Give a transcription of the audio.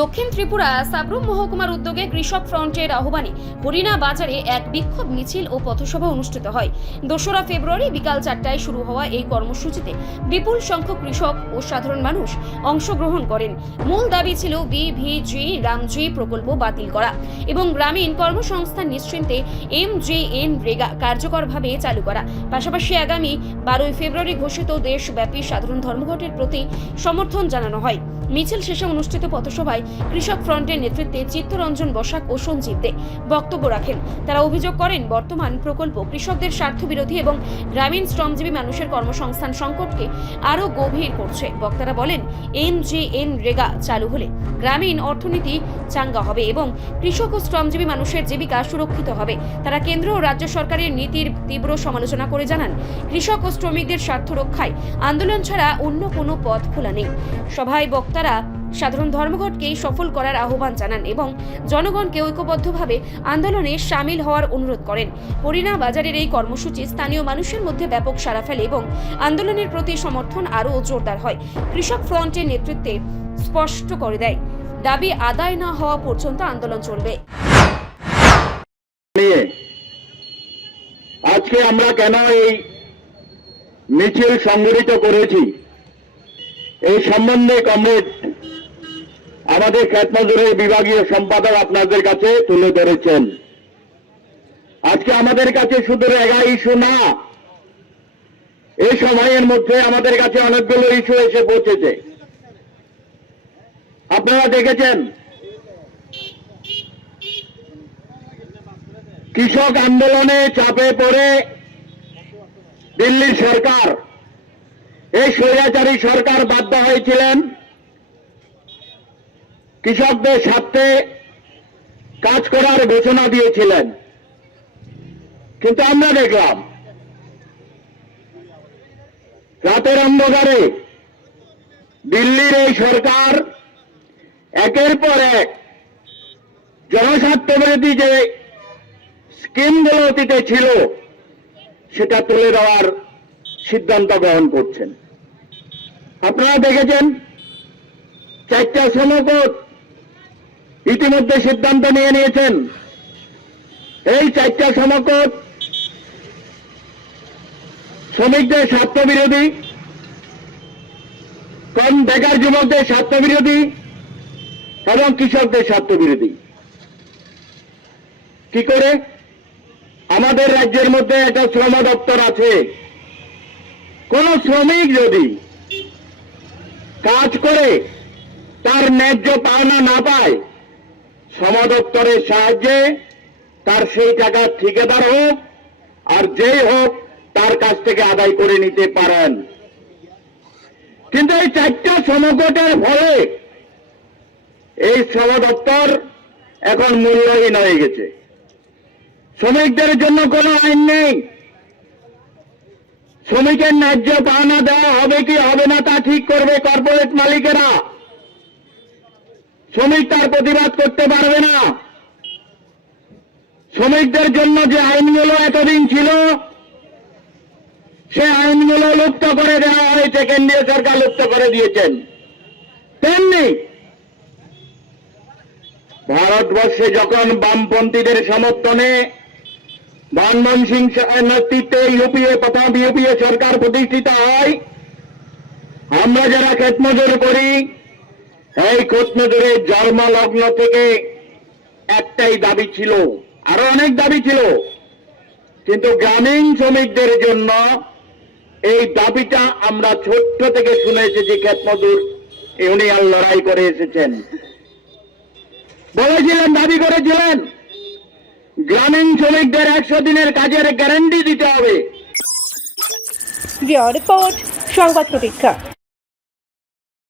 দক্ষিণ ত্রিপুরা সাবরুম মহকুমার উদ্যোগে কৃষক ফ্রন্টের আহ্বানে হরিণা বাজারে এক বিক্ষোভ মিছিল ও পথসভা অনুষ্ঠিত হয়। দোসরা ফেব্রুয়ারি বিকাল চারটায় শুরু হওয়া এই কর্মসূচিতে বিপুল সংখ্যক কৃষক ও সাধারণ মানুষ অংশগ্রহণ করেন। মূল দাবি ছিল বিভিজি রামজি প্রকল্প বাতিল করা এবং গ্রামীণ কর্মসংস্থান নিশ্চিন্তে এম জে এন রেগা কার্যকরভাবে চালু করা। পাশাপাশি আগামী বারোই ফেব্রুয়ারি ঘোষিত দেশব্যাপী সাধারণ ধর্মঘটের প্রতি সমর্থন জানানো হয়। মিছিল শেষে অনুষ্ঠিত পথসভায় কৃষক ফ্রন্টের নেতৃত্বে চিত্তরঞ্জন বসাক ও সঞ্জীব দে বক্তব্য রাখেন। তারা অভিযোগ করেন, বর্তমান প্রকল্প কৃষকদের স্বার্থবিরোধী এবং গ্রামীণ শ্রমজীবী মানুষের কর্মসংস্থান সংকটকে আরও গভীর করছে। বক্তারা বলেন এন জে এন রেগা চালু হলে গ্রামীণ অর্থনীতি চাঙ্গা হবে এবং কৃষক ও শ্রমজীবী মানুষের জীবিকা সুরক্ষিত হবে। তারা কেন্দ্র ও রাজ্য সরকারের নীতির তীব্র সমালোচনা করে জানান, কৃষক ও শ্রমিকদের স্বার্থ রক্ষায় আন্দোলন ছাড়া অন্য কোনো পথ খোলা নেই। সভায় বক্তারা সাধারণ ধর্মঘটকেই সফল করার আহ্বান জানান এবং জনগণকে ঐক্যবদ্ধভাবে আন্দোলনে সামিল হওয়ার অনুরোধ করেন। হরিণা বাজারের এই কর্মসূচি স্থানীয় মানুষের মধ্যে ব্যাপক সাড়া ফেলে এবং আন্দোলনের প্রতি সমর্থন আরও জোরদার হয়। কৃষক ফ্রন্টের নেতৃত্বে স্পষ্ট করে দেয়, দাবি আদায় না হওয়া পর্যন্ত আন্দোলন চলবে। আজকে আমরা কেন এই মিছিল সংগঠিত করেছি? এই সম্বন্ধে কমরেড আমাদের খ্যাতমজুরের বিভাগীয় সম্পাদক আপনাদের কাছে তুলে ধরেছেন। আজকে আমাদের কাছে শুধু রেগা ইস্যু না, এই সময়ের মধ্যে আমাদের কাছে অনেকগুলো ইস্যু এসে পৌঁছেছে। আপনারা দেখেছেন, কৃষক আন্দোলনে চাপে পড়ে দিল্লির সরকার। এই স্বৈরাচারী সরকার বাধ্য হয়েছিলেন কৃষকদের স্বার্থে কাজ করার ঘোষণা দিয়েছিলেন। কিন্তু আমরা দেখলাম, রাতের অন্ধকারে দিল্লির এই সরকার একের পর এক জনস্বার্থবিরোধী যে স্কিমগুলো অতীতে ছিল, সেটা তুলে দেওয়ার সিদ্ধান্ত গ্রহণ করছেন। আপনারা দেখেছেন, চারটা শ্রমকোট ইতিমধ্যে সিদ্ধান্ত নিয়ে নিয়েছেন। এই চারটা শ্রমকোট শ্রমিকদের স্বার্থ বিরোধী কম বেকার যুবকদের স্বার্থ বিরোধী এবং কৃষকদের স্বার্থ বিরোধী কি করে? আমাদের রাজ্যের মধ্যে একটা শ্রম দপ্তর আছে। কোন শ্রমিক যদি কাজ করে, তার ন্যায্য পাওনা না পায় শ্রম দপ্তরের সাহায্যে তার সেই টাকা ঠিকাদার হোক আর যেই হোক তার কাছ থেকে আদায় করে নিতে পারেন। কিন্তু এই চারটা শ্রমকোটের ফলে এই শ্রম দপ্তর এখন মূল্যহীন হয়ে গেছে। শ্রমিকদের জন্য কোনো আইন নেই। শ্রমিকের ন্যায্য পাওনা দেওয়া হবে কি হবে না তা ঠিক করবে কর্পোরেট মালিকেরা। শ্রমিক তার প্রতিবাদ করতে পারবে না। শ্রমিকদের জন্য যে আইনগুলো এতদিন ছিল, সে আইনগুলো লুপ্ত করে দেওয়া হয়েছে, কেন্দ্রীয় সরকার লুপ্ত করে দিয়েছেন। তেমনি ভারতবর্ষে যখন বামপন্থীদের সমর্থনে মনমোহন সিং নেতৃত্বে ইউপিএ প্রথম ইউপিএ সরকার প্রতিষ্ঠিত হয়, আমরা যারা ক্ষেতমজুর করি এই ক্ষেতমজুরের জন্মলগ্ন থেকে একটাই দাবি ছিল, আরও অনেক দাবি ছিল। কিন্তু গ্রামীণ শ্রমিকদের জন্য এই দাবিটা আমরা ছোট্ট থেকে শুনে এসেছি, ক্ষেতমজুর ইউনিয়ন লড়াই করে এসেছেন। বলেছিলেন, দাবি করেছিলেন, গ্রামীণ শ্রমিকদের একশো দিনের কাজের গ্যারান্টি দিতে হবে। রিপোর্ট, সংবাদ প্রতীক্ষা।